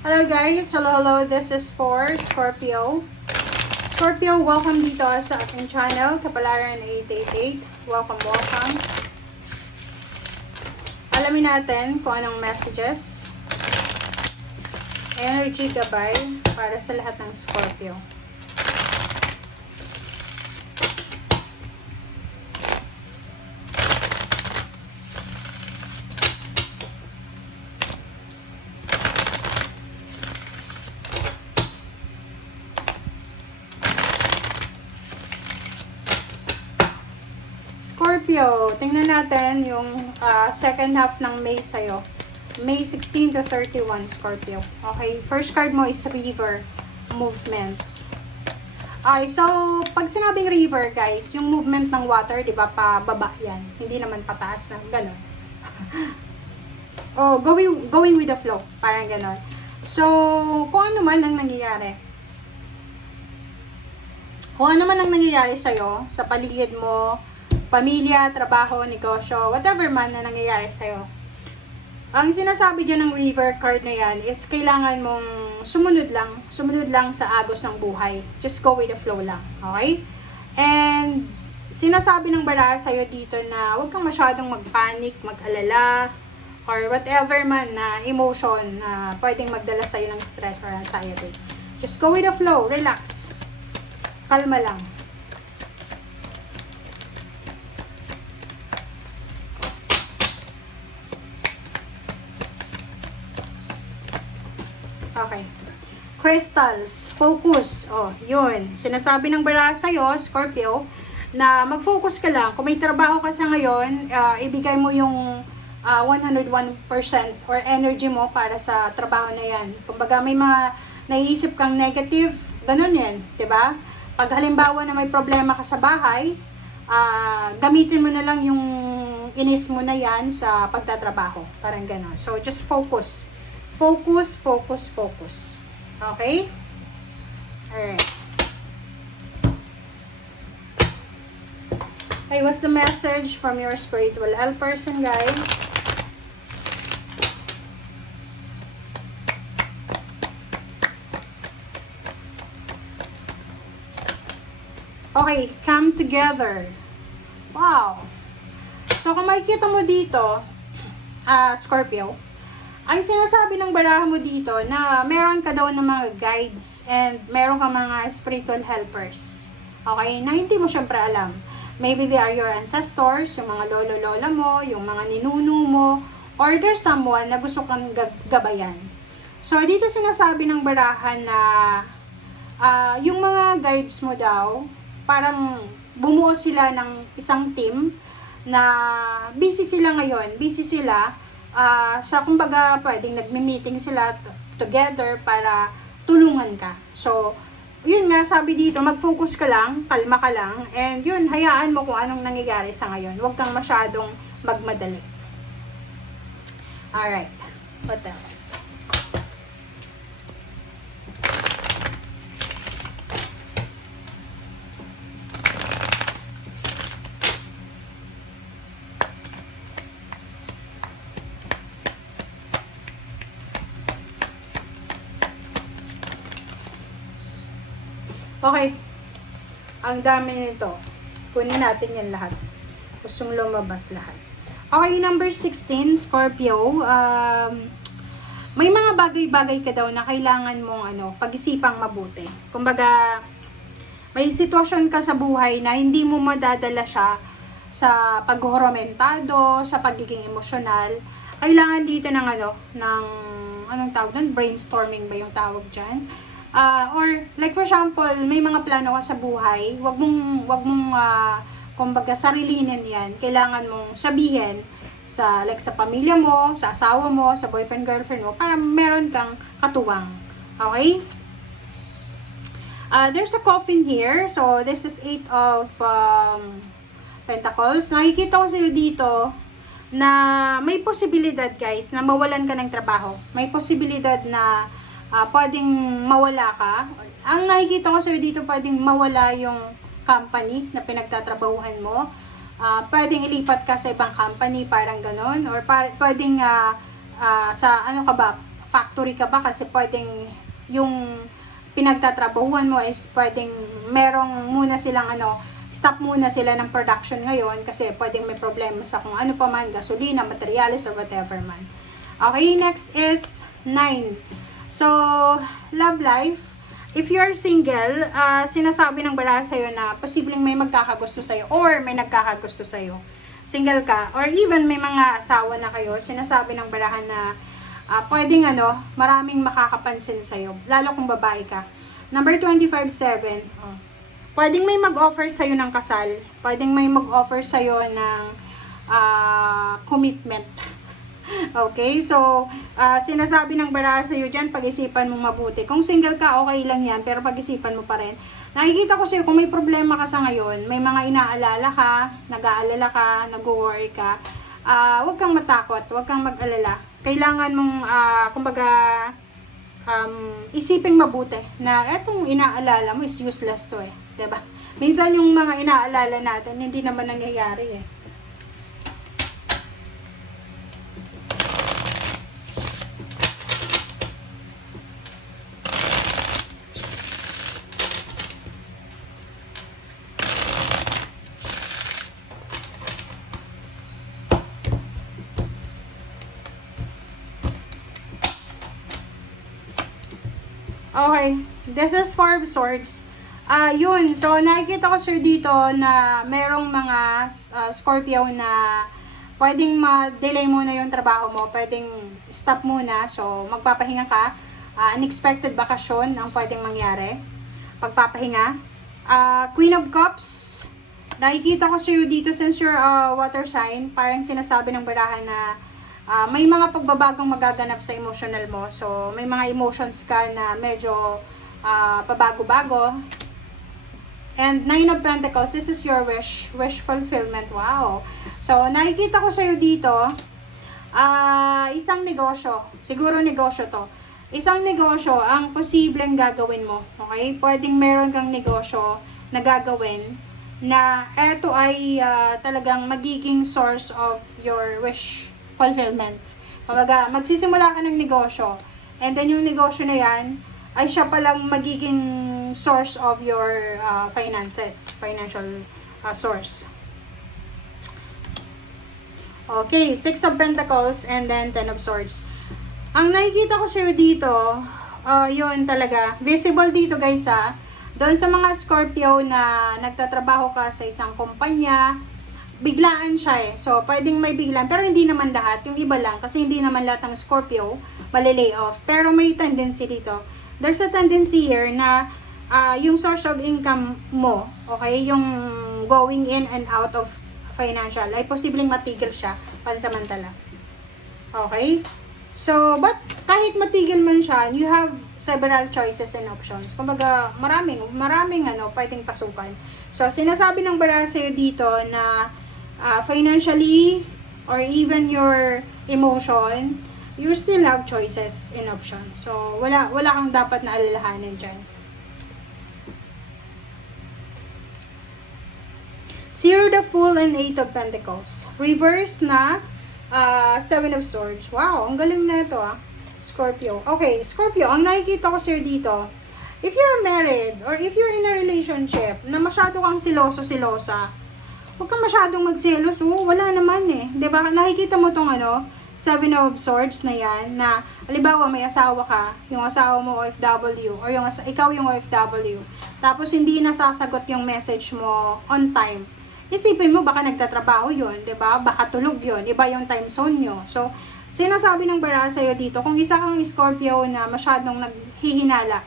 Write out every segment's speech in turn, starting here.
Hello guys, hello, this is for Scorpio. Scorpio, welcome dito sa ating channel, Kapalaran 888. Welcome. Alamin natin kung anong messages, energy gabay para sa lahat ng Scorpio. Scorpio, tingnan natin yung second half ng May sa'yo. May 16 to 31, Scorpio. Okay, first card mo is River Movement. Okay, so, pag sinabing river, guys, yung movement ng water, di ba, pababa yan. Hindi naman pataas na, gano'n. Oh, going with the flow, parang gano'n. So, kung ano man ang nangyayari. Kung ano man ang nangyayari sa'yo, sa paligid mo, pamilya, trabaho, negosyo, whatever man na nangyayari sa'yo. Ang sinasabi dyan ng river card na yan is kailangan mong sumunod lang sa agos ng buhay. Just go with the flow lang, okay? And sinasabi ng baraha sa'yo dito na huwag kang masyadong magpanic, mag-alala, or whatever man na emotion na pwedeng magdala sa'yo ng stress or anxiety. Just go with the flow, relax, kalma lang. Okay. Crystals, focus. Oh, yun. Sinasabi ng baraha sa'yo, Scorpio, na mag-focus ka lang. Kung may trabaho ka sa ngayon, ibigay mo yung 101% or energy mo para sa trabaho na yan. Kumbaga may mga naiisip kang negative, ganun yan, 'di ba? Pag halimbawa na may problema ka sa bahay, gamitin mo na lang yung inis mo na yan sa pagtatrabaho. Parang ganun. So, just focus. Focus. Okay? Alright. Hey, what's the message from your spiritual help person, guys? Okay, come together. Wow. So, kung makikita mo dito, Scorpio, ang sinasabi ng baraha mo dito na meron ka daw ng mga guides and meron ka mga spiritual helpers. Okay? Na hindi mo syempre alam. Maybe they are your ancestors, yung mga lolo-lola mo, yung mga ninuno mo, or there's someone na gusto kang gabayan. So, dito sinasabi ng baraha na yung mga guides mo daw, parang bumuo sila ng isang team na busy sila ngayon. Busy sila sa kumbaga pwedeng nagme-meeting sila together para tulungan ka. So, yun nga sabi dito, mag-focus ka lang, kalma ka lang, and yun, hayaan mo kung anong nangyayari sa ngayon. Huwag kang masyadong magmadali. Alright, what else? Okay. Ang dami nito. Kunin natin yan lahat. Gustong lumabas lahat. Okay, number 16, Scorpio. May mga bagay-bagay ka daw na kailangan mong pag-isipang mabuti. Kumbaga, may sitwasyon ka sa buhay na hindi mo madadala siya sa paghoromentado, sa pagiging emosyonal. Kailangan dito ng anong tawag doon? Brainstorming ba yung tawag dyan? Or like for example, may mga plano ka sa buhay, wag mong kumbaga sarilinin 'yan. Kailangan mong sabihin sa sa pamilya mo, sa asawa mo, sa boyfriend girlfriend mo para meron kang katuwang. Okay? There's a coffin here. So this is 8 of Pentacles. Nakikita ko sa iyo dito na may posibilidad, guys, na mawalan ka ng trabaho. May posibilidad na pwedeng mawala ka. Ang nakikita ko sa'yo dito, pwedeng mawala yung company na pinagtatrabahuhan mo. Pwedeng ilipat ka sa ibang company, parang ganon. Or pwedeng sa factory ka ba kasi pwedeng yung pinagtatrabahuan mo is pwedeng merong muna silang stop muna sila ng production ngayon kasi pwedeng may problema sa kung ano pa man, gasolina, materials, or whatever man. Okay, next is 9. So, love life. If you're single, sinasabi ng baraha sa'yo na posibleng may magkakagusto sa'yo or may nagkakagusto sa'yo. Single ka, or even may mga asawa na kayo, sinasabi ng baraha na pwedeng maraming makakapansin sa'yo, lalo kung babae ka. Number 25-7, pwedeng may mag-offer sa'yo ng kasal, pwedeng may mag-offer sa'yo ng commitment. Okay, so sinasabi ng baraha sa'yo dyan, pag-isipan mo mabuti. Kung single ka, okay lang yan, pero pag-isipan mo pa rin. Nakikita ko sa'yo, kung may problema ka sa ngayon, may mga inaalala ka, nag-aalala ka, nag-worry ka, huwag kang matakot, huwag kang mag-alala. Kailangan mong, isiping mabuti na etong inaalala mo is useless to diba? Minsan yung mga inaalala natin, hindi naman nangyayari Okay, this is 4 of Swords. Yun, so nakikita ko sir dito na merong mga Scorpio na pwedeng ma-delay muna yung trabaho mo, pwedeng stop muna, so magpapahinga ka. Unexpected bakasyon ang pwedeng mangyari, pagpapahinga. Queen of Cups, nakikita ko sir dito since you're water sign, parang sinasabi ng baraha na may mga pagbabagong magaganap sa emotional mo. So, may mga emotions ka na medyo pabago-bago. And 9 of Pentacles, this is your wish fulfillment. Wow! So, nakikita ko sa'yo dito, isang negosyo. Siguro negosyo to. Isang negosyo ang posibleng gagawin mo. Okay? Pwedeng meron kang negosyo na gagawin na eto ay talagang magiging source of your wish fulfillment. Kumbaga, magsisimula ka ng negosyo, and then yung negosyo na yan, ay siya palang magiging source of your finances, financial source. Okay, 6 of Pentacles, and then 10 of Swords. Ang nakikita ko sa'yo dito, yun talaga, visible dito guys doon sa mga Scorpio na nagtatrabaho ka sa isang kumpanya, biglaan siya So, pwedeng may biglaan. Pero hindi naman lahat. Yung iba lang. Kasi hindi naman lahat ng Scorpio mali-lay off. Pero may tendency dito. There's a tendency here na yung source of income mo, okay, yung going in and out of financial, ay posibleng matigil siya pansamantala. Okay? So, but kahit matigil man siya, you have several choices and options. Kumbaga, maraming pwedeng pasukan. So, sinasabi ng baraha sa'yo dito na financially or even your emotion, you still have choices and options. So, wala kang dapat na alalahanin dyan. 0 the Fool and 8 of Pentacles. Reverse na 7 of Swords. Wow, ang galing na ito Scorpio. Okay, Scorpio, ang nakikita ko sa'yo dito, if you're married or if you're in a relationship na masyado kang silosa, huwag kang masyadong magselos. Wala naman diba? Nakikita mo tong 7 of Swords na yan, na halimbawa may asawa ka, yung asawa mo OFW, or ikaw yung OFW, tapos hindi nasasagot yung message mo on time. Isipin mo, baka nagtatrabaho yun, diba? Baka tulog yun, iba yung time zone nyo. So, sinasabi ng baraha sa'yo dito, kung isa kang Scorpio na masyadong naghihinala,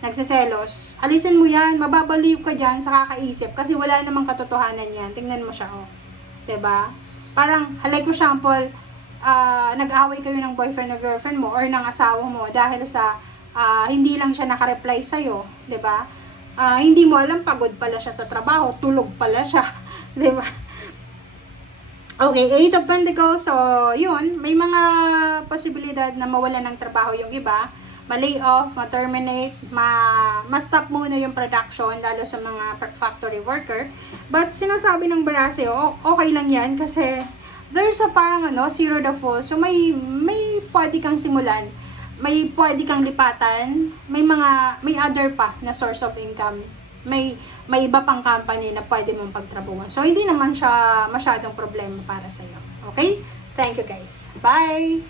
nagsiselos, alisin mo yan, mababaliw ka dyan sa kakaisip, kasi wala namang katotohanan yan. Tingnan mo siya, diba? Parang, like for example, nag-away kayo ng boyfriend o girlfriend mo, or ng asawa mo, dahil sa hindi lang siya nakareply sa'yo, diba? Hindi mo alam, pagod pala siya sa trabaho, tulog pala siya, diba? Okay, 8 of Pentacles, so yun, may mga posibilidad na mawala ng trabaho yung iba, ma-lay off, ma-terminate, ma-stop muna yung production, lalo sa mga factory worker. But sinasabi ng baraha sa'yo, okay lang yan kasi there's a parang 0 the Fool, so may pwede kang simulan. may pwede kang lipatan, may other pa na source of income. May iba pang company na pwede mong pagtrabuhan. So, hindi naman siya masyadong problema para sa'yo. Okay? Thank you guys. Bye!